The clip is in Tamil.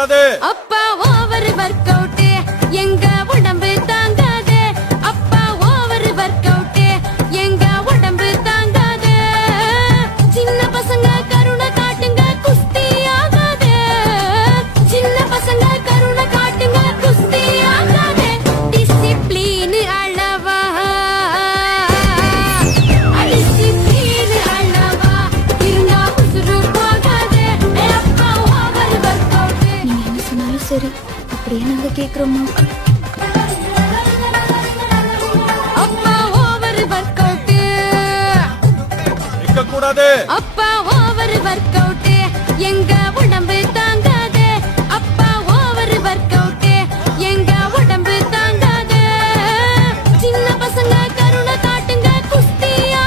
கூடாது. அப்பா ஓவர் ஒர்க் அவுட் எங்க உடம்பு தாங்காது. அப்பா ஓவர் ஒர்க் அவுட் எங்க உடம்பு தாங்காது. சின்ன பசங்க கருணை காட்டுங்க குஸ்தி ஆகாது. சின்ன பசங்க கருணை காட்டுங்க குஸ்தி ஆகாது. டிசிப்ளின் அளவா டிசிப்ளின் அளவா இருந்தா உசுறு போகாது. அப்பா ஓவர் ஒர்க் அவுட். நீங்க என்ன சொன்னாலும் சரி, அப்படியே நாங்க கேக்குறோமா? அப்பா ஓவர் ஒர்க் அவுட். நிக்க கூடாது. அப்பா ஓவர் ஒர்க் அவுட் எங்க உடம்பு